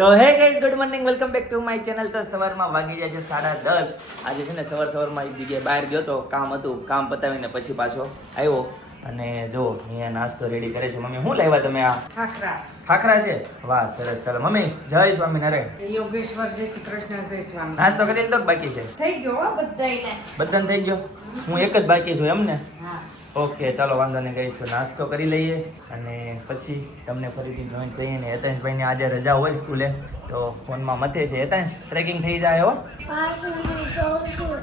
તો hey guys good morning welcome back to my channel. તો સવારમાં વાગી જાય છે 10:30. આજે છે ને સવારમાં એક જગ્યાએ બહાર ગયો તો, કામ હતું, કામ પતાવીને પછી પાછો આવ્યો અને જો અહીંયા નાસ્તો રેડી કરે છે મમ્મી. શું લાવ્યા તમે? આ ખાખરા છે? વાહ સરસ. ચાલો મમ્મી, જય સ્વામિનારાયણ. યોગેશ્વર જય શ્રી કૃષ્ણ જય સ્વામી. નાસ્તો કરી લીધો કે બાકી છે? થઈ ગયો બધાને. બધાને થઈ ગયો? હું એક જ બાકી છું એમ ને? હા. ઓકે ચાલો વાંધો નહીં ગાઈસ, તો નાસ્તો કરી લઈએ અને પછી તમને ફરીથી જોઈન થઈએ. ને હેતાંશભાઈને આજે રજા હોય સ્કૂલે, તો ફોનમાં મથે છે. હેતાંશ ટ્રેકિંગ થઈ જાય હો.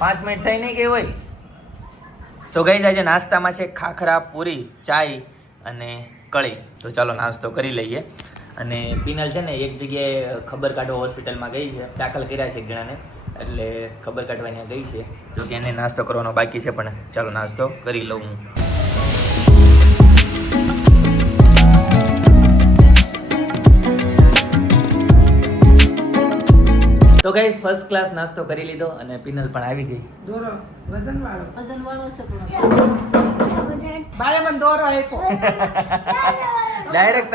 5 મિનિટ થઈ નહીં ગઈ હોય. તો ગાઈસ આજે નાસ્તામાં છે ખાખરા, પૂરી, ચાય અને કળી. તો ચાલો નાસ્તો કરી લઈએ. અને પિનલ છે ને એક જગ્યાએ ખબર કાઢો હોસ્પિટલમાં ગઈ છે, દાખલ કર્યા છે એક જણાને, એટલે ખબર કાઢવાની ગઈ છે. જો કે એને નાસ્તો કરવાનો બાકી છે, પણ ચાલો નાસ્તો કરી લઉં હું. તો ગાઈસ ફર્સ્ટ ક્લાસ નાસ્તો કરી લીધો અને પિનલ પણ આવી ગઈ. દોરો વજન વાળો છે પણ બાય મને દોરો આપ્યો. ડાયરેક્ટ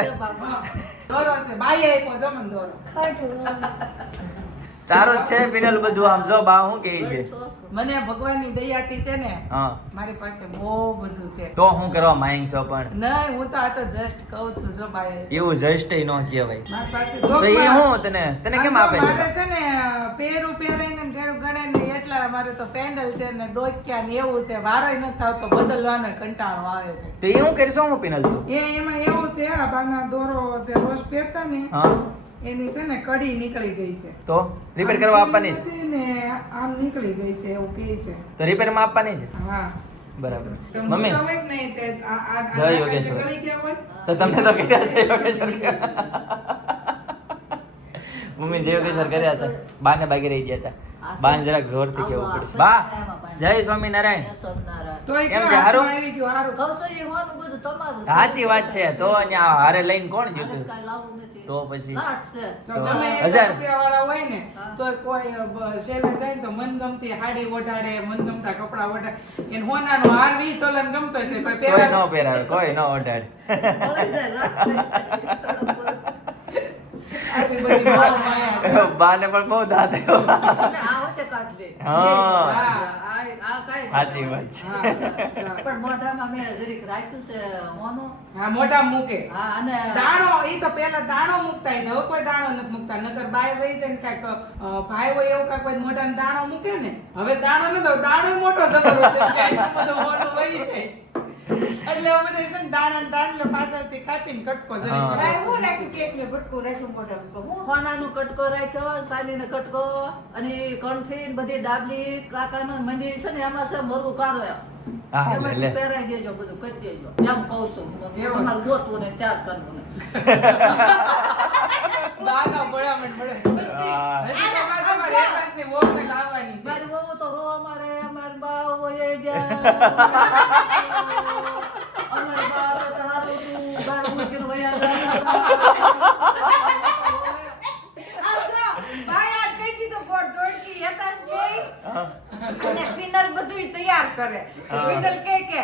દોરો છે બાય આપ્યો જો મને દોરો. તારો જ છે પિનલ બધું. આમ જો બા હું કહે છે, મને ભગવાનની દયાથી છે ને હા મારી પાસે બહુ બધું છે. તો હું કરવા માંગ છો? પણ નહીં, હું તો આ તો જસ્ટ કહું છું જો બાય એવું જસ્ટ ન કહેવાય. મારી પાસે તો એ હું તને કેમ આપે મારે છે? છે ને પહેરું પહેરાઈને ને ગળું ગળાઈને એટલા મારે તો પેન્ડલ છે ને ડોક્યા ને એવું છે, વારોય નથી આવતો, બદલવાનો કંટાળો આવે છે. તો એ હું કરશો હું પિનલ તું? એમાં એવું છે આ બાના દોરો જે રોજ પહેરતા ને હા એની છે ને કડી નીકળી ગઈ છે. તો રિપેર કરવા આપવાની છે? ને આમ નીકળી ગઈ છે એવું કહે છે. તો રિપેર માં આપવાની છે? હા બરાબર. તો મમ્મી મોટા હોય કે નહીં તે આ જય યોગેશ્વર. ગળી ગયા હોય. તો તમને તો કર્યા છે યોગેશ્વર કે? મમ્મી જય યોગેશ્વર કર્યા હતા. બાને બાકી રહી ગયા હતા. બાને જરાક જોરથી કેવું પડશે. બા જય સ્વામિનારાયણ. તોય કેમ કયો છે? હારું? હાથમાં આવી ગયું હારું. સાચી વાત છે. તો અહીંયા હારે લઈને કોણ ગયું? તો પછી તો તો ગમે 1000 રૂપિયાવાળા હોય ને તોય કોઈ શેલે જાય ને તો મનગમતી હાડી ઓઢાડે, મનગમતા કપડા ઓઢાડે. એને હોનાનો હાર 20 તોલાનો ગમતો હોય તો કોઈ કોઈ પહેરાવે. ન પહેરાવે, કોઈ ન ઓઢાડે. આવી બધી ભાવ માયા છે. બાને પણ બહુ દાદ આવ્યો. હા સાચી વાત છે. હા, હા. પણ મોઢામાં મેં જરીક રાખ્યું છે મોનું. હા મોઢા મૂકે હા, અને દાણો ઈ તો પેલા દાણો મૂકતા ઈ હવે કોઈ દાણો નથી મૂકતા. નકર બાય વઈ જાય ને કાંઈક ભાઈ હોય એવું કાંઈક કોઈ મોઢામાં દાણો મૂકે ને. હવે દાણો નથી, હવે દાણો મોટો જબર હોય છે. એટલું બધું મોટું વઈ જાય એટલે હવે બધા છે ને દાણા ને દાંડલો પાછળથી કાપીને કટકો જરીક હા. કરાય. હું રાખ્યું કેક ને ભટકું રાખ્યું મોઢામાં. હું ફાનાનો કટકો રાખ્યો, સાલીનો કટકો, અને કંઠી ને બધી ડાબલી કાકાનું મંદિર છે ને એમાં છે મરવું કારો એમ. હા, લે, એમાંથી લે. પહેરાઈ દેજો, બધું કરી દેજો એમ કહું છું. એવું? તમારે ગોતવું ને ત્યાર કરવું ને. બાગા ભલામણ મળે. હા. હજી તો પાછા મારે એકલાસની વહુને લાવવાની છે. મારી વહુ તો રોવા મારે, મારી બા વહી ગયા. અમારી બા તો હારું હતું, ગાળું મૂકીને વયા ગયા. આ જો, ભાઈ આ કઈ દીધું કોટ દોડકી હતા જ નહીં. અને પિનલ બધુંય તૈયાર કરે. પિનલ કે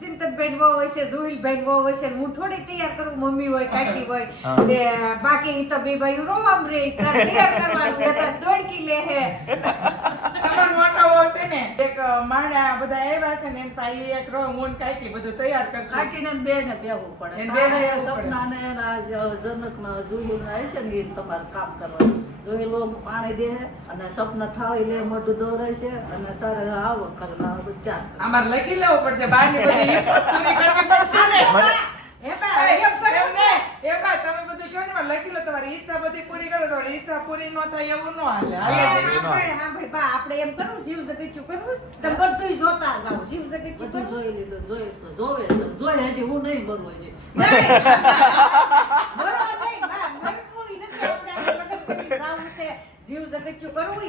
સિંતનભાઈ બહુ હોય છે, જુહિલભાઈ બહુ હોય છે, હું થોડી તૈયાર કરું, મમ્મી હોય, કાકી હોય. હા. ને બાકી ઈ તો બે ભાઈ રોવામ રે, તૈયાર કરવાનું, હતા જ દોડકી લે હે. તમારો મોટો વહુ છે ને એક માણા બધા આવ્યા છે ને એન પાસે ઈ એક રો હું ને કાકી બધું તૈયાર કરશું. કાકીને ને બેને બેહવું પડે. એને બેને તારે બેહવું પડે. સપનાને ને આ જનકના જુલુના હશે ને એ તમારે કામ કરવાનું. જોઈ લો પાણી દે અને સપના થાળી લે, મોઢું દોરાય છે અને તારે આવો કરીને આ બધું ત્યાં. અમારે લખી લેવું પડશે, બહારની બધી ઈચ્છા પૂરી કરવી પડશે ને. એમાં એમ કરે છે. એમાં તમે બધું કહો ને એમાં લખી લો, તમારી ઈચ્છા બધી પૂરી કરો, તમારી ઈચ્છા પૂરી ન થાય એવું ન હાલે. હા. હાલે હા ભાઈ બા, આપણે એમ કરવું, શિવ જગતચું કરવું, તમે બધુંય જોતા જાવ, શિવ જગતચું બધું કરવું. જોઈ લીધું, જોવે છે, જોઈ હજી હું નહીં બનવું હજી. બરોબર નહીં, બા, મરકું ઈ નથી, આપણે આજે લગન કરી જાવું છે, શિવ જગતચું કરવું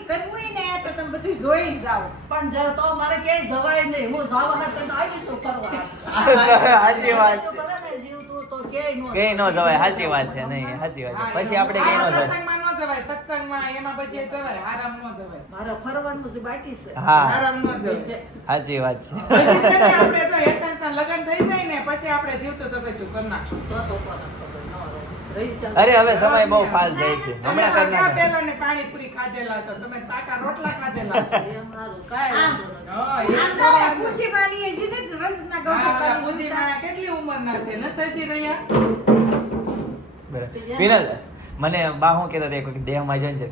ને તો તમે બધું જોઈ જાવ. પણ તો મારે ક્યાંય જવાય નહીં. હું જવા હાટે તો આવીશું ફરવા. સાચી વાત છે. કરે ને જીવતું તો ક્યાંય કઈ ન જવાય. સાચી વાત છે. નહીં સાચી વાત છે. પછી આપણે કઈ ન જવાય. સત્સંગમાં ન જવાય, સત્સંગમાં એમાં બધે જવાય, આરામ ન જવાય. મારે ફરવાનું છે બાકી છે. હા આરામ ન જવાય. સાચી વાત છે. પછી છે ને આપણે જો હેતાંશના લગ્ન થઈ જાય ને પછી આપણે જીવતું જગતચું કરી નાખશું. તો કોને ખબર ન રહે. રહી જાય. અરે હવે સમય બહુ ફાસ્ટ જાય છે તમે હમણાં કરી ક્યાં નાખો. પહેલા ને પાણીપુરી ખાધેલા છો તમે પાકા રોટલા ખાધેલા છો. એમ હારું, કાંઈ વાંધો નથી. હા, આમ એમ તો કરવાનું. ખુશી માની છે ને રસના ગોળો હા, કરી પૂછીમાં કેટલી ઉંમરના છે નથી હજી રહ્યા બરાબર. વિનલ મને બા શું કહેતા હતા એક વખત દેહમાં જાય ને છે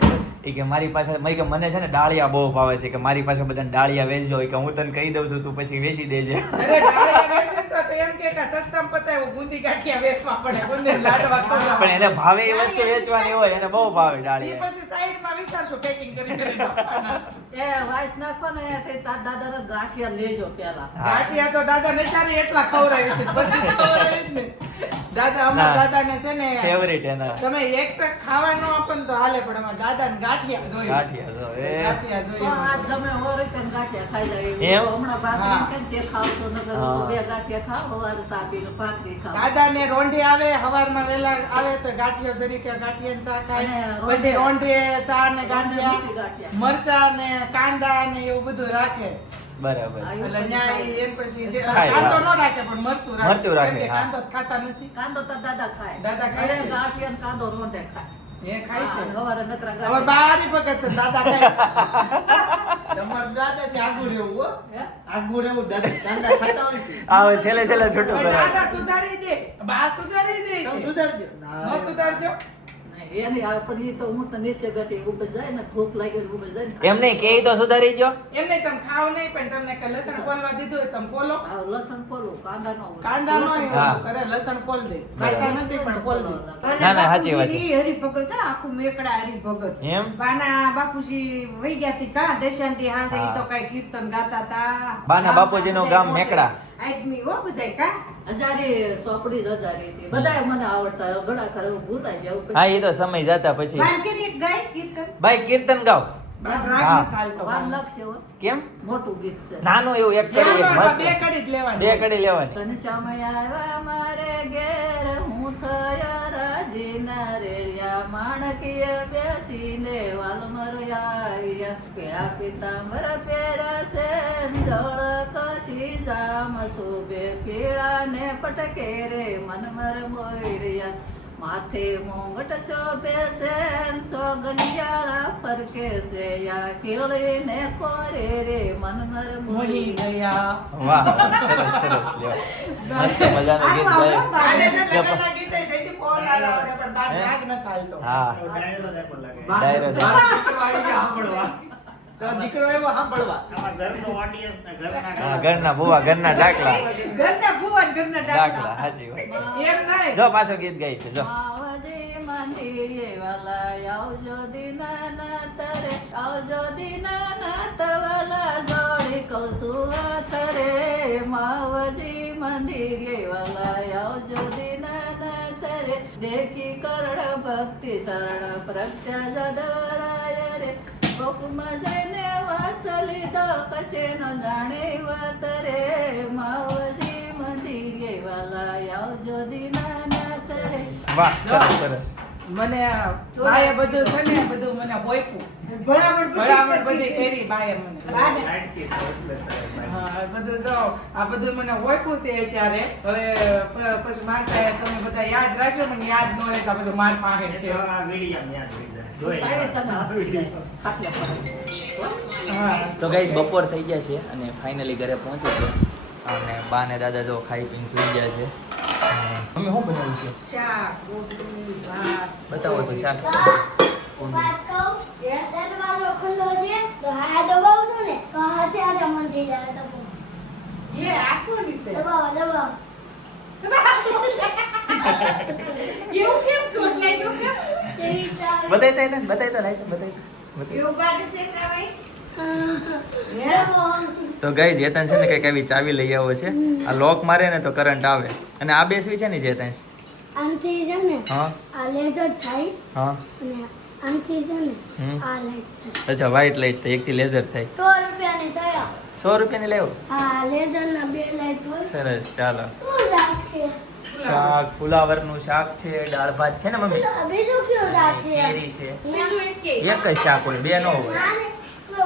એ કે મારી પાસે કે મને છે ને ડાળિયા બહુ ભાવે છે કે મારી પાસે બધાને ડાળિયા વેચજો કે હું તને કહી દઉં છું તું પછી વેચી દેજે. અરે ડાળિયા વેચે તો એમ કે સસ્તામાં પતાવ્યું બુંદી ગાંઠિયા વેચવા પડે બુંદી લાડવા ખવડાવવા. પણ એને ભાવે એ વસ્તુ વેચવાની હોય એને બહુ ભાવે ઈ ડાળિયા. પછી સાઈડમાં વિચારશો પેકિંગ કરી નાખવાના. એ વાઈસ નાખો ને તે તાર દાદાને ગાંઠિયા લેજો પેલા. હા. ગાંઠિયા તો દાદા ને ચારે એટલા ખવડાવી છે પછી તો ખવડાવી જ ને. દાદા અમારા ના. દાદાને છે ને ફેવરિટ એના તમે એક ટક ખાવાનું આપો ને તો હાલે પણ અમારા દાદાને ગાંઠિયા જોઈએ. ગાંઠિયા જો એ ગાંઠિયા સો જોઈએ. હાથ જમે હો રૂપિયાના ગાંઠિયા ખાઈ જાય. એમ? તો હમણાં હા. ભાખરી કે તે ખાવશો નકર હું તો હા. 啊 બે ગાંઠિયા ખાવ સવારે ચા પીને ભાખરી ખાવ. દાદાને રોંઢે આવે હવારમાં વેલા આવે તો ગાંઠિયા જરીકે ગાંઠિયાને ચા ખાય અને પછી રોંઢે ચા ને ગાંઠિયા મીઠી ગાંઠિયા. મરચા ને કાંદા ને એવું બધું રાખે બરાબર. એટલે ન્યા ઈ એમ પછી જે ખાય, કાંદો હા. ન રાખે પણ મરચું રાખે મરચું રાખે, કેમ કે હા. કાંદો ખાતા નથી કાંદો તો દાદા ખાય. દાદા ખાય અરે છે? ગાંઠિયા ને કાંદો રોંઢે ખાય. એ ખાય છે હા, સવારે નકરા હવે ગાંઠિયા. બારી ભગત છે દાદા ખાય તમારા દાદાથી આગું રહેવું હો. હે? આગું રહેવું દાદા કાંદા ખાતા હોય ને. આવે છેલ્લે છેલ્લે છૂટું હવે કરાય. દાદા સુધારી દે બા સુધારી દે તમે સુધારજો. ન સુધારજો નહીં, એની આ પણ ઈ તો હું તો નીચે ગતી ઊભી જાય ને ભૂખ લાગે તો ઊભી જાય ને એમ નહીં કે તો સુધારી ગયો. એમ નહીં તમે ખાવ નહીં પણ તમને કે લસણ ફોલવા દીધું હોય તમે ફોલો આ લસણ ફોલું કાંદા નો કાંદા નો હા. કરે લસણ ફોલ દે ખાતા નથી પણ ફોલ દે અને ના, ના, સાચી વાત છે. બાપુજી હરિભગત છે, આખું મેકડા હરિભગત. એમ? બાના બાપુજી વહી ગયા તી કા દેશાંતી હાંડે ઈ હા. તો કઈ કીર્તન ગાતા તા. બાના બાપુજીનું ગામ મેકડા. આદમી હો બધાય કા. હજારી સોપડી જ હજારી હતી બધાય મને આવડતા ઘણા ખરે હું ભૂલાઈ જાઉં હા એ તો સમય જતા પછી વાનગીરી એક ગાય કીર્તન. ભાઈ કીર્તન ગાવ. બાપ રાગ હા. નથી હાલતો વાન લાગશે હો. કેમ મોટું ગીત છે નાનું એવું એક કડી એક બે મસ્ત કડી જ લેવાની બે કડી લેવાની. તન સમય આવ્યા મારે ઘેર હું થયા રાજીના રેડિયા માણકીએ બેસીને વાલમર આવ્યા કેળા પિતાંબર પહેરાશે જળ કસી જામ શોભે કેળા ને પટકે રે મનમર મોર્યા માથે મોંગટ શોભે છે સોગલિયાળા ફરકે છે યા કેળે ને કોરે રે મનમર મોહી મોર્યા ગયા વાહ વાહ, સરસ સરસ લ્યો મસ્ત મજાનું ગીત આને તો ગાય. લગ્નના ગીતે જઈથી ફોન આવ્યો અને પણ બાપ હે? રાગ નથી હાલતો હા ડાયરો દાખલો લાગે. ડાયરો જ. બાર દીકરો આવી ગયા સાંભળવા. તો દીકરો આવ્યો સાંભળવા. આમાં ઘરનો audience ને ઘરના હા ઘરના ભૂવા ઘરના ડાકલા ઘરના ભુવન ઘરના ડાકલા ડાકલા. સાચી વાત છે. એમ થાય જો પાછો ગીત ગાય છે જો માવજી મંદિરે વાલા આવજો દીનાનાથ રે આવજો દીનાનાથ વાલા જોડી કૌસુઆત રે માવજી મંદિરે વાલા આવજો દીનાનાથ રે દેખી કરણ ભક્તિ શરણ પ્રત્યા જદવરાય રે કોકમાં જઈને વાસ લીધો કશે ન જાણે વાત રે માવજી મંદિરે વાલા આવજો દીનાનાથ રે વાહ સરસ સરસ મને બાએ બધું છે ને બધું મને બોયપું ભલામણ બધી કરી બાએ મને લાડકી છે એટલે તારે બાઈ. હા આ બધું જો આ બધું મને ઓળખું છે અત્યારે હવે પછી મારતા તમે બધા યાદ રાખજો મને યાદ ન રહે તો આ બધું માર પાસે એ છે તો આ મીડિયા ને યાદ રહી જાય. જોઈ સાહેબ લેવાનું. તને આ મીડિયા. ખાટલા પર હા તો ગાઈસ બપોર થઈ ગયા છે અને ફાઇનલી ઘરે પહોંચ્યો છે અને બા ને દાદા જો ખાઈ પીને સુઈ ગયા છે અને મમ્મી શું બનાવ્યું છે શાક, રોટલી, ભાત. બતાવો તો શાક વાત કહું દરવાજો ખુલ્લો છે તો હા દબાવું છું ને તો હાથે હાથે મન થઈ જાય દબાવો એ આખું છે. દબાવો એવું કેમ ચોટલાઈ ગયું કેમ? તેવી ચાલ બતાઈતા એને બતાઈતા લાઈટ બતાઈતા એવું બાજુ છે ને ભાઈ? દબાવો તો ગાઈસ જેતન છે ને કઈક આવી ચાવી લઈ આવો છે આ લોક મારે ને તો કરંટ આવે અને આ બેસવી છે ને જેતન આમથી છે ને હા આ લેઝર થાય હા અને આમથી છે ને હમ. આ લાઈટ થાય અચ્છા વ્હાઈટ લાઈટ તો એકથી લેઝર થાય 100 રૂપિયાની થયા 100 રૂપિયાની લેવો હા લેઝર ના બે લાઈટ હોય સરસ ચાલો શું શાક છે શાક ફુલાવરનું શાક છે દાળ ભાત છે ને મમ્મી બીજું કયું શાક છે કેરી છે બીજું એક કે. એક જ શાક હોય બે ન હોય ના ને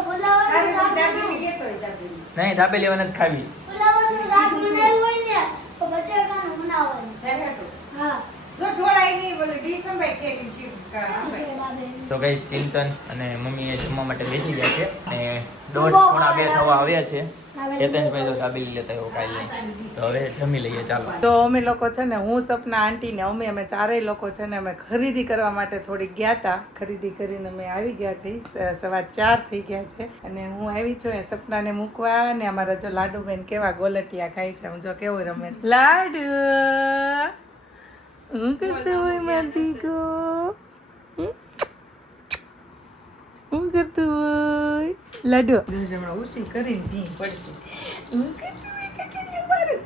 ફુલાવરનું શાક દાબેલી કહેતો હોય દાબેલી. નહીં ધાબેલી વાને જ ખાવી ફુલાવરનું શાક બનાવ્યું હોય ને તો બટેકાનું બનાવવાનું દાદા તો. હા જો ઢોળાય નહીં બોલે ડિસેમ્બર કેમ છે આપણે તો ગાઈસ ચિંતન અને મમ્મી એ જમવા માટે બેસી ગયા છે અને 1:30 થવા આવ્યા છે. હેતેશભાઈ તો દાબેલી લેતા આવ્યો કાલે, તો હવે જમી લઈએ ચાલો. તો અમે લોકો છે ને હું સપના આંટી ને અમે ચારેય લોકો છે ને અમે ખરીદી કરવા માટે થોડી ગયા હતા. ખરીદી કરીને અમે આવી ગયા છે. 4:15 થઈ ગયા છે અને હું આવી છું એ સપનાને મૂકવા. અને અમારા જો લાડુબેન કેવા ગોલટિયા ખાય છે. હું જો કેવું રમે લાડુ હું કરતો હોય માટી કો હું કરતો હોય લાડુ જો હમણાં ઉસી કરીને ભી પડશે. હું કરતો હોય કકડીયું મારું.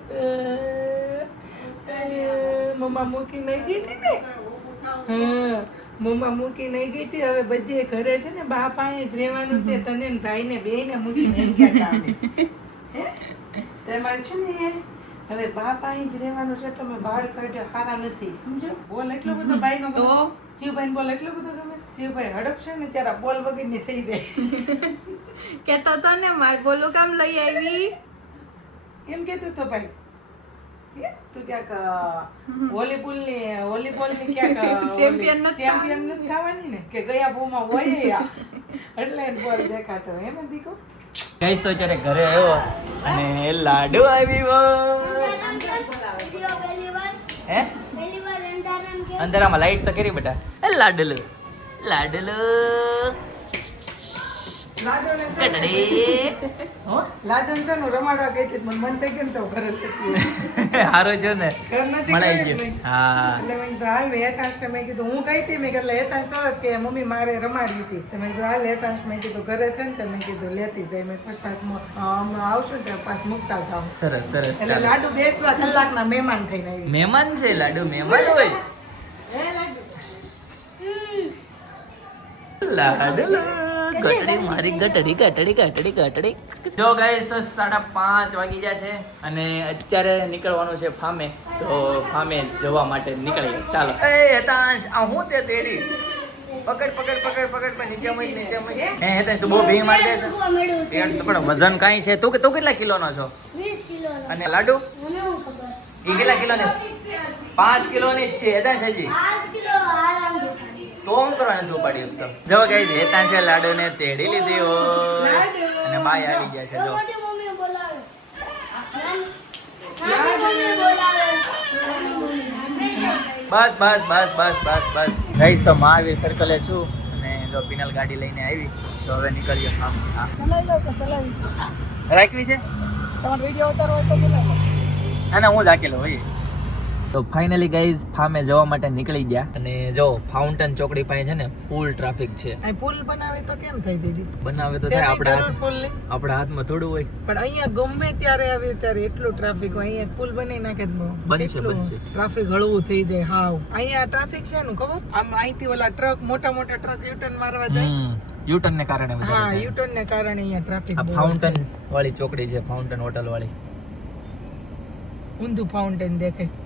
મમ્મા મૂકી નહીં ગઈ હતી ને. હા મમ્મા મૂકી નહીં ગઈ હતી. હવે બધે ઘરે છે ને બા પાસે જ રહેવાનું છે. તને ને ભાઈ ને બે ને મૂકી નહીં ગયા તમારે છે ને હવે બા પાસે જ રહેવાનું છે. તમે બહાર કાઢ્યા સારા નથી સમજો. બોલ એટલો બધો ભાઈ નો તો શિવભાઈ બોલ એટલો બધો ગમે. શિવભાઈ હડપશે ને ત્યારે બોલ વગરની થઈ જાય. કેતો તો ને માર બોલું કામ લઈ આવી કેમ કેતો તો ભાઈ તું ક્યાંક વોલીબોલ ની ક્યાંક ચેમ્પિયન નથી થવાની ને કે ગયા બહુમાં હોય એટલે બોલ દેખાતો એમ દીકો. ગાઈસ તો અત્યારે ઘરે આવ્યો અને લાડુ આવી હે અંધારામાં લાઈટ તો કરી બેટા. એ લાડુ લાડુ લાડુ છે ને રમાડવા ગઈ હતી મને મન થઈ ગયું તો ઘરે હારો છો ને ઘર નથી મળાઈ ગઈ ગયું. હા એટલે મેં કીધું હાલ હેતાંશ મેં કીધું હું ગઈ હતી મેં એટલે હેતાંશ તો કે મમ્મી મારે રમાડી હતી તો મેં કીધું હાલ હેતાંશ મેં કીધું ઘરે છે ને તો મેં કીધું લેતી જાય મેં પાસ આવશું ને પાસ મૂકતા જાઉં. સરસ સરસ એટલે ચાલો. લાડુ બેસવા કલાકના મહેમાન થઈને આવી. મહેમાન છે લાડુ મહેમાન હોય. લાડુ ગટડી મારી ગટડી ગટડી ગટડી ગટડી. જો ગાઈસ તો 5:30 વાગી ગયા છે અને અત્યારે નીકળવાનું છે ફામે. તો ફામે જવા માટે નીકળીએ ચાલો. એ હેતાંશ આ હું તે તેડી પકડ પકડ પકડ પકડ પર નીચે મત નીચે મત. હે હેતાંશ તું બહુ ભી મારી દે છે. પણ વજન કાઈ છે? તું કેટલા કિલોનો છો? 20 કિલોનો. અને લાડુ મને હું ખબર. એ કેટલા કિલોની? 5 કિલોની જ છે હેતાંશ હજી. 5 કિલો આરામથી. તો હું કરવાનું તું પડી તો જો ગાઈસ હેતાંશે લાડુ ને તેડી લીધી હોય અને બાય આવી ગયા છે. જો મોટી મમ્મી બોલાવે. નાની મમ્મી બોલાવે. બસ બસ બસ બસ બસ બસ ગાઈસ તો મહાવીર સર્કલે છું અને જો પિનલ ગાડી લઈને આવી તો હવે નીકળીએ ફામ. હા ચલાવી લો તો ચલાવી રાખવી છે તમારો વિડીયો ઉતારવો હોય તો ચલાવી લો. અને હું જ આકેલો હોય. તો ફાઇનલી ગાઈઝ ફામે જવા માટે નીકળી ગયા અને જો ફાઉન્ટેન ચોકડી પાસે છે ને ફૂલ ટ્રાફિક છે. અહીં પુલ બનાવે તો કેમ થઈ જઈ બનાવે તો થાય આપણા પુલની આપણા હાથમાં થોડું હોય. પણ અહીંયા ગમે ત્યારે આવે ત્યારે એટલું ટ્રાફિક હોય. અહીંયા પુલ બની નાખે તો બનશે બનશે. ટ્રાફિક હળવું થઈ જાય. હાવ અહીંયા ટ્રાફિક છે નું ખબર આમ અહીંથી ઓલા ટ્રક મોટા મોટા ટ્રક યુટર્ન મારવા જાય. યુટર્ન ને કારણે હા યુટર્ન ને કારણે અહીંયા ટ્રાફિક આ ફાઉન્ટેન વાળી ચોકડી છે. ફાઉન્ટેન હોટલ વાળી ઊંધું ફાઉન્ટેન દેખાય.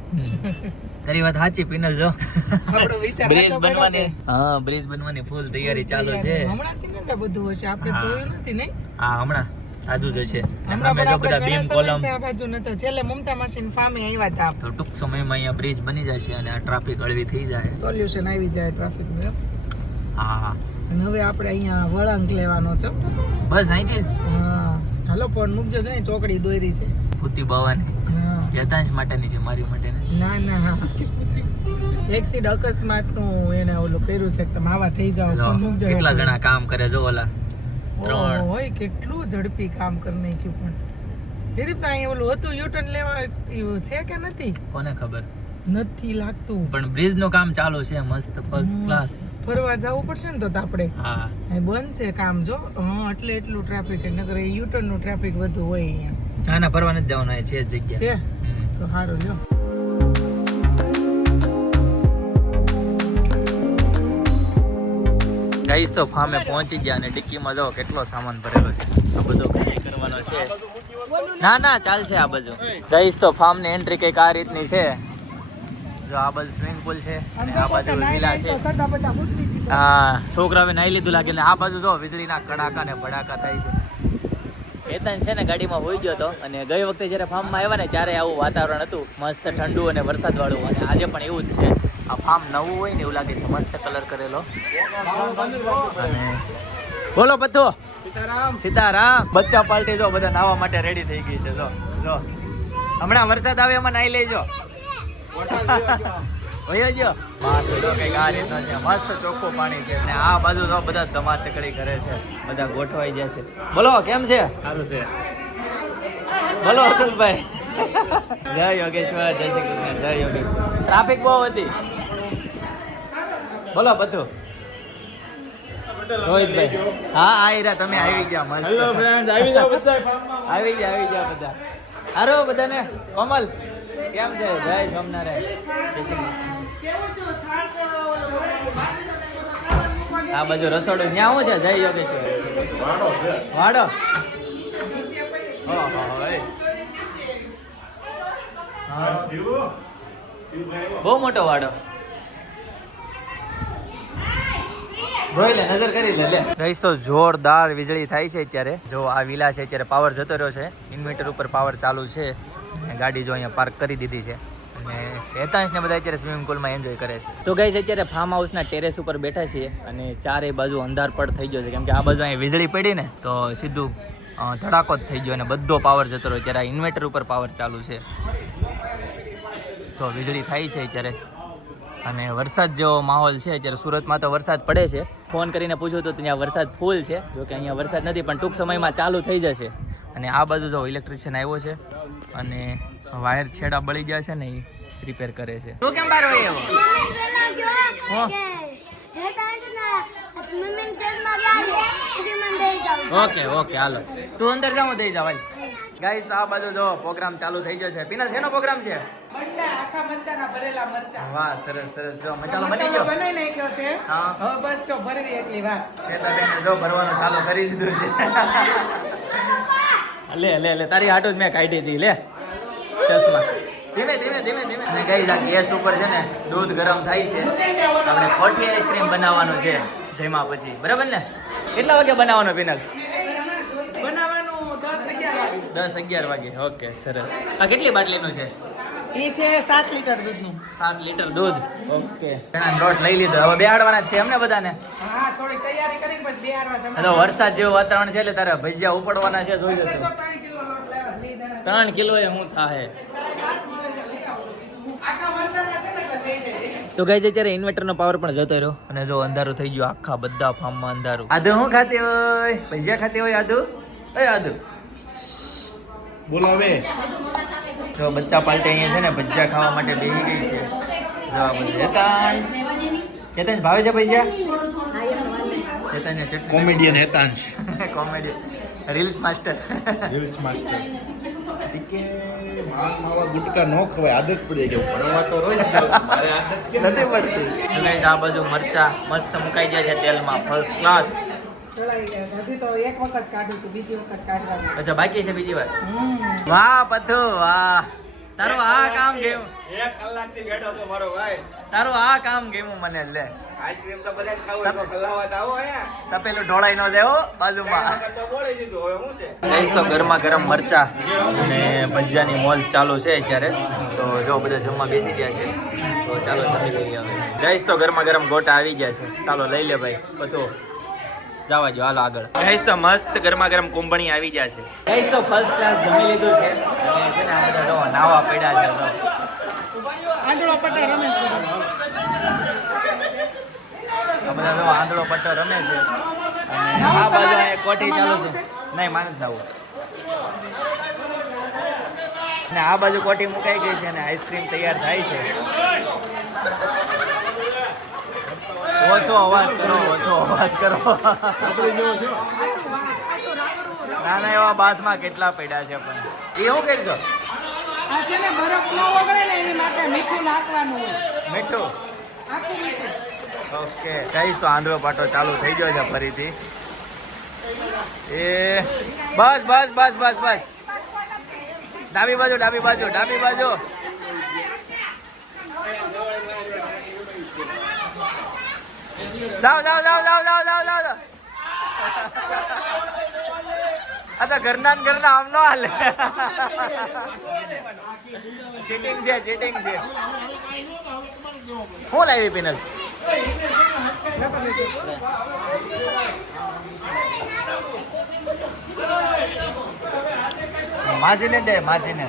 તારી વાત સાચી પિનલ. જો આપણો વિચાર બ્રિજ સાચો બનવાની પડ્યો હા બ્રિજ બનવાની ફૂલ તૈયારી ચાલુ છે. હમણાંથી ન જ આ બધું હશે આપણે હા. જોયું નથી નહીં. હા હમણાં આજુ જ છે. હમણાં પણ જો આપણે બધા ઘણા બીમ કોલમ સમયથી આ બાજુ નતા. છેલ્લે મમતા માસીની ફામે આવ્યા હતા. તો ટૂંક સમયમાં અહીંયા બ્રિજ બની જશે અને આ ટ્રાફિક હળવી થઈ જાય. સોલ્યુશન આવી જાય ટ્રાફિકનું એમ. હા હા અને હવે આપણે અહીંયા વળાંક લેવાનો છે. બસ અહીંથી હા હાલો ફોન મૂકજો છે ચોકડી દોરી છે. ભૂતી બાવાની હા હેતાંશ માટેની છે મારી માટે નહીં. ના ના હા એક્સિડ અકસ્માત નું એને ઓલું કર્યું છે કે તમે આવા થઈ જાઓ જો, ફોન મૂકજો. કેટલા જણા કામ કરે જો ઓલા 3 હોય કેટલું ઝડપી કામ કરી નાખ્યું. પણ જેથી અહીંયા ઓલું હતું યુટર્ન લેવા એવું છે કે નથી કોને ખબર નથી લાગતું. પણ બ્રિજ નું કામ ચાલુ છે મસ્ત ફર્સ્ટ ક્લાસ. ફરવા જવું પડશે ને તો આપણે હા અહીં બંધ છે કામ જો. હા એટલે એટલું ટ્રાફિક નગર યુટર્ન નું ટ્રાફિક વધુ હોય અહીંયા ના ના ફરવા નથી જવાનું છે જ જગ્યા છે. હમ. તો સારું લ્યો. ગાઈસ તો ફામે પહોંચી ગયા અને ડિક્કીમાં જાઓ કેટલો સામાન ભરેલો છે. આ બધો ખાલી કરવાનો છે. ના ના ચાલશે આ બધું. ગાઈસ તો ફાર્મ ની એન્ટ્રી કઈક આ રીતની છે. જો આ બાજુ સ્વિમિંગ પૂલ છે અને આ બાજુ વિલા છે. હા છોકરાઓએ નાઈ લીધું લાગે. આ બાજુ જો વીજળીના કડાકા ને ભડાકા થાય છે. હેતાંશ છે ને ગાડીમાં હોઈ ગયો હતો અને ગઈ વખતે જ્યારે ફાર્મમાં આવ્યા ને ત્યારે આવું વાતાવરણ હતું મસ્ત ઠંડુ અને વરસાદ વાળું અને આજે પણ એવું જ છે. આ ફાર્મ નવું હોય ને એવું લાગે છે, મસ્ત કલર કરેલો. અને બોલો પત્તો સીતારામ. બચ્ચા પાર્ટી જો બધા નાવા માટે રેડી થઈ ગઈ છે. જો જો હમણાં વરસાદ આવે એમાં નાઈ લેજો. વયો ગયો માથું તો કઈક આ રીતનો છે, મસ્ત ચોખ્ખું પાણી છે. અને આ બાજુ તો બધા ધમાચકડી કરે છે, બધા ગોઠવાઈ જાય છે. બોલો કેમ છે? સારું છે. બોલો અતુલભાઈ. જય યોગેશ્વર, જય શ્રી કૃષ્ણ, જય યોગેશ્વર. ટ્રાફિક બહુ હતી. બોલો બધું રોહિતભાઈ. હા આવી રહ્યા, તમે આવી ગયા. મસ્ત હેલો ફ્રેન્ડ, આવી જાઓ બધા. આવી જાઓ બધા. હારો બધાને. કોમલ કેમ છે? જય સોમનારાયણ. આ બાજુ રસોડું ન્યા શું છે? જય યોગેશ્વર વાડો. બહુ મોટો વાડો. જોઈ લે, નજર કરી લે. ગઈશ તો જોરદાર વીજળી થાય છે અત્યારે. જો આ વિલા છે અત્યારે પાવર જતો રહ્યો છે, ઇન્વર્ટર ઉપર પાવર ચાલુ છે. ગાડી જો અહીંયા પાર્ક કરી દીધી છે. અને શેતાંશ ને બધા અત્યારે સ્વિમિંગ પુલમાં એન્જોય કરે છે. તો ગાઈસ અત્યારે ફાર્મ હાઉસના ટેરેસ ઉપર બેઠા છીએ અને ચારે બાજુ અંધારપડ થઈ ગયો છે, કેમ કે આ બાજુ અહીંયા વીજળી પડી ને તો સીધું ધડાકો જ થઈ ગયો અને બધો પાવર જતો રહ્યો. અત્યારે આ ઇન્વર્ટર ઉપર પાવર ચાલુ છે, તો વીજળી થાય છે અત્યારે. અને વરસાદ જેવો માહોલ છે અત્યારે. સુરતમાં તો વરસાદ પડે છે. ફોન કરીને પૂછ્યું તો ત્યાં વરસાદ ફૂલ છે, જો કે અહીંયા વરસાદ નથી, પણ ટૂંક સમયમાં ચાલુ થઈ જશે. અને આ બાજુ જો ઇલેક્ટ્રિશિયન આવ્યો છે અને વાયર છેડા બળી ગયા છે ને એ રિપેર કરે છે. તું કેમ બહાર વહી ઓકે ઓકે હાલો, તું અંદર જાઉં દઈ જા ભાઈ. ગાઈસ આ બાજુ જો પ્રોગ્રામ ચાલુ થઈ ગયો છે. પીનલ શેનો પ્રોગ્રામ છે? આખા મરચાના ભરેલા મરચા. વાહ સરસ સરસ. જો મસાલો બની ગયો, બનાવી નાખ્યો છે. હા હવે બસ જો ભરવી એટલી વાર. શ્વેતાબેને જો ભરવાનું ચાલુ કરી દીધું છે. લે લે લે, તારી હાટુ જ મેં કાઢી હતી. લે ચશ્મા. ધીમે ધીમે ધીમે ધીમે. અને ગઈ આ ગેસ ઉપર છે ને દૂધ ગરમ થાય છે. આપણે ખોટી આઈસ્ક્રીમ બનાવવાનું છે જેમાં પછી, બરાબર ને? કેટલા વાગે બનાવવાનો પીનલ? બનાવવાનું 10-11 વાગે. ઓકે સરસ. આ કેટલી બાટલીનું છે? એ છે 7 લીટર દૂધનું. 7 લીટર દૂધ. ઓકે. એના લોટ લઈ લીધો. હવે બેહાડવાના જ છે એમને બધાને? હા, થોડી તૈયારી કરી પછી બેહારવા જમા. તો વરસાદ જેવું વાતાવરણ છે એટલે તારા ભજીયા ઉપડવાના છે, જોઈ જશે. 3 કિલો લોટ લાવ્યા, 2 જણા. 3 કિલો એ હું થાય. આખા મરચાના છે ને એટલે થઈ જાય. તો ગાઈસ અત્યારે ઇન્વર્ટરનો પાવર પણ જતો રહ્યો અને જો અંધારું થઈ ગયું આખા બધા ફાર્મમાં અંધારું. આદુ શું ખાતી હોય? ભજીયા ખાતી હોય આદુ? ઓય આદુ બોલાવે. જો બચ્ચા પાર્ટી અહીંયા છે ને ભજીયા ખાવા માટે બેસી ગઈ છે. જો આ બધું હેતાંશ. હેતાંશ ભાવે છે ભજીયા? હેતાંશને ચટણી. Comedian Hetansh. Comedy reels master. Reels master. કે માવા ગુટકા નો ખવાય, આદત પડી ગઈ. ભણવા તો રોજ જાઉં છું, મારે આદત કેમ નથી પડતી. તો ગાઈસ આ બાજુ મરચા મસ્ત મુકાઈ ગયા છે તેલમાં, ફર્સ્ટ ક્લાસ. ચડાઈ ગયા. હજી તો એક વખત કાઢું છું, બીજી વખત કાઢવાનું. અચ્છા બાકી છે બીજી વાર? વાહ પથ્થુ વાહ, તારું આ કામ ગેમ. 1 કલાકથી બેઠો છો મારો ભાઈ. તારું આ કામ ગેમું મને. લે આઈસ્ક્રીમ તો બધાને ખાવું તો ખલાવત આવો અહીંયા. તપેલું ઢોળાઈ ન જાય હો બાજુમાં. તો બોલી દીધું, હવે શું છે? ગાઈસ તો ગરમા ગરમ મરચા અને ભજીયાની મોજ ચાલુ છે અત્યારે. તો જો બધા જમવા બેસી ગયા છે, તો ચાલો જમી લઈએ હવે. ગાઈસ તો ગરમા ગરમ ગોટા આવી ગયા છે, ચાલો લઈ લે ભાઈ. બધું જવા જો, હાલો આગળ. ગાઈસ તો મસ્ત ગરમા ગરમ કુંભણી આવી ગયા છે. ગાઈસ તો ફર્સ્ટ ક્લાસ જમી લીધું છે અને છે ને આ બધા જો નાવા પડ્યા છે. આંધળો પટ્ટા રમે છે. આ બધા જો આંધળો પટ્ટો રમે છે અને આ બાજુ અહીંયા કોઠી ચાલુ છે. નહીં માને જ આવું. અને આ બાજુ કોઠી મુકાઈ ગઈ છે અને આઈસ્ક્રીમ તૈયાર થાય છે. ઓછો અવાજ કરો, ઓછો અવાજ કરો. નાના એવા બાથમાં કેટલા પડ્યા છે પણ એ શું કરશો? આ છે ને બરફ ન ઓગળે ને એની માટે મીઠું નાખવાનું હોય. મીઠું. આખું મીઠું. ઓકે ગાઈસ તો આંધળો પાટો ચાલુ થઈ ગયો છે ફરીથી. એ બસ બસ બસ બસ બસ. ડાબી બાજુ ડાબી બાજુ ડાબી બાજુ. જાઓ જાઓ જાઓ જાઓ જાઓ જાઓ જાઓ. આ તો ઘરના આમ નો હાલે. ચીટિંગ છે ચીટિંગ છે. શું લાવી પિનલ? માસીને દે માસીને.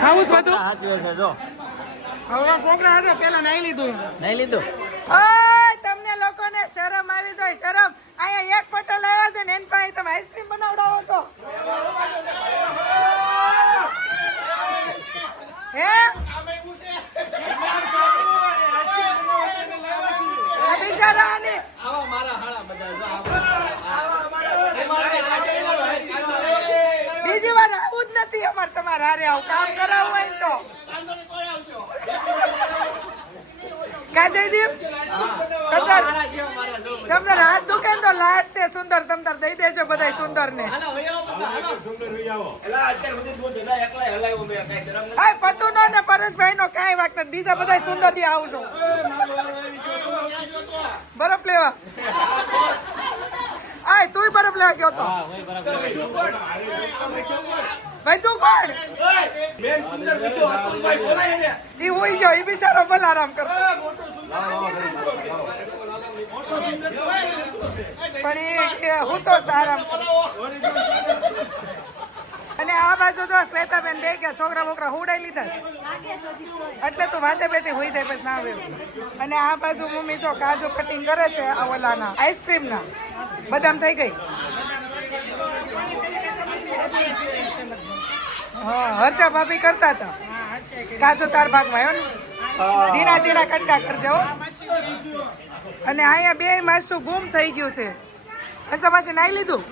ખાવું જ બધું સાચવે છે જો. હવે છોકરા હતા પેલા નહીં લીધું નહીં લીધું. ઓય તમને લોકોને શરમ આવી જાય શરમ. અહીંયા એક પટલ આવ્યા છે ને એન પાસે તમે આઈસ્ક્રીમ બનાવડાવો છો હે બિચારાને બીજી વાર આવું જ નથી અમારે તમારે હારે આવું કામ કરાવવું હોય તો કા જયદીપ તમને હાથ દુખે ને તો લાટ છે સુંદર તમતાર દઈ દેજો બધા સુંદર ને હાય પતુ નો ને પરેશભાઈ નો કાંઈ વાક નથી બીજા બધા સુંદર થી આવજો બરફ લેવા આય તુંય બરફ લેવા ગયો તો ભાઈ તું કોણ ઈ હોઈ ગયો ઈ બિચારો ભલે આરામ કરતો પણ એ હું તો આરામ અને આ બાજુ તો શ્વેતાબેન બે ગયા છોકરા બોકરા હુડાઈ લીધા એટલે તું વાતે બેઠી હોઈ જાય પછી ના આવે અને આ બાજુ મમ્મી તો કાજુ કટિંગ કરે છે આ ઓલાના આઈસ્ક્રીમ ના બદામ થઈ ગઈ હા હર્ષા ભાભી કરતા હતા કાજુ તાર ભાગમાં આવ્યો ને ઝીણા ઝીણા કટકા કરજો અને અહીંયા બે માસું ગુમ થઈ ગયું છે હર્ષા પાસે નાઈ લીધું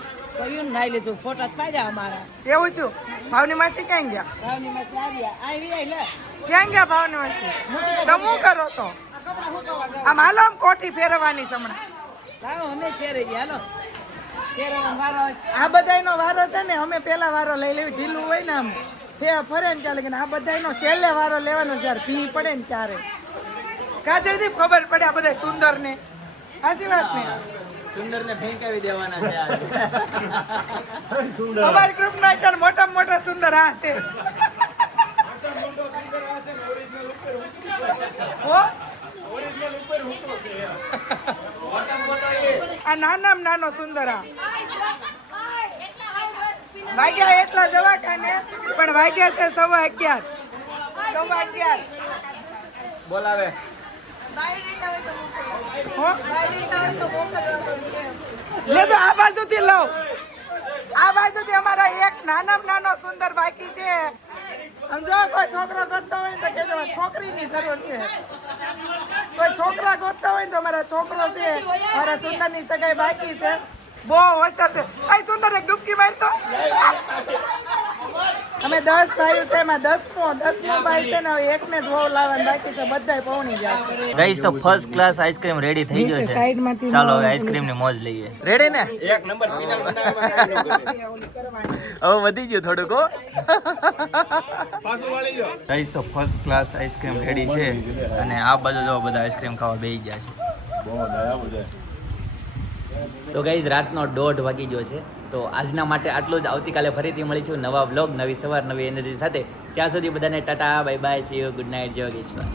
નાઈ લીધું ફોટા પાડ્યા અમારા એવું છું ભાવની માસી ક્યાં ગયા રાવની માં આવ્યા આવી લે ક્યાં ગયા ભાવની માસી તમે શું કરો છો આમ હાલો આમ કોઠી ફેરવવાની છે હમણાં લાવો અમે ફેરી ગયા હાલો ફેરવાનો વારો આ બધાયનો વારો છે ને અમે પેલા વારો લઈ લેવી ઢીલું હોય ને આમ ફરે ને ચાલે કે આ બધાયનો છેલ્લે વારો લેવાનો જ્યારે ભી પડે ને ત્યારે કાજયદીપ ખબર પડે આ બધા સુંદર ને સાચી વાત ને સુંદર ને ફેંકાવી દેવાના છે અમારી ગ્રુપ ના અત્યારે મોટા મોટા સુંદર આ છે આ નાનામાં નાનો સુંદર આ વાગ્યા એટલા દવાખાને પણ વાગ્યા તે 11:15 બોલાવે. લે તો આ બાજુથી લઉં આ બાજુથી અમારા એક નાનામાં નાનો સુંદર બાકી છે સમજો કોઈ છોકરો ગોતતા હોય ને તો કહેજો છોકરીની જરૂર છે કોઈ છોકરા ગોતતા હોય ને તો મારા છોકરો છે મારા સુંદરની સગાઈ બાકી છે બહુ હોશિયાર છે આ સુંદર એક ડૂબકી મારતો અમે 10 ભાઈઓ છે એમાં 10મો ભાઈ છે ને હવે એકને જ વહુ લાવવાનું બાકી છે બધાય પૌણી જાય ગાઈસ તો ફર્સ્ટ ક્લાસ આઈસ્ક્રીમ રેડી થઈ ગયો છે. ચાલો હવે આઈસ્ક્રીમ ની મોજ લઈએ. રેડી ને? એક નંબર ફિનલ બનાવવા હવે વધી ગયું થોડુંક હો. પાછું વાળી લો. ગાઈસ તો ફર્સ્ટ ક્લાસ આઈસ્ક્રીમ રેડી છે અને આ બાજુ જો બધા આઈસ્ક્રીમ ખાવા બેસી ગયા છે. બહુ દયા બધા. તો ગાઈઝ રાતનો 1:30 વાગી ગયો છે. તો આજના માટે આટલું જ. આવતીકાલે ફરીથી મળીશું નવા બ્લોગ નવી સવાર નવી એનર્જી સાથે. ત્યાં સુધી બધાને Tata bye bye see you good night જય ગેશ્વર.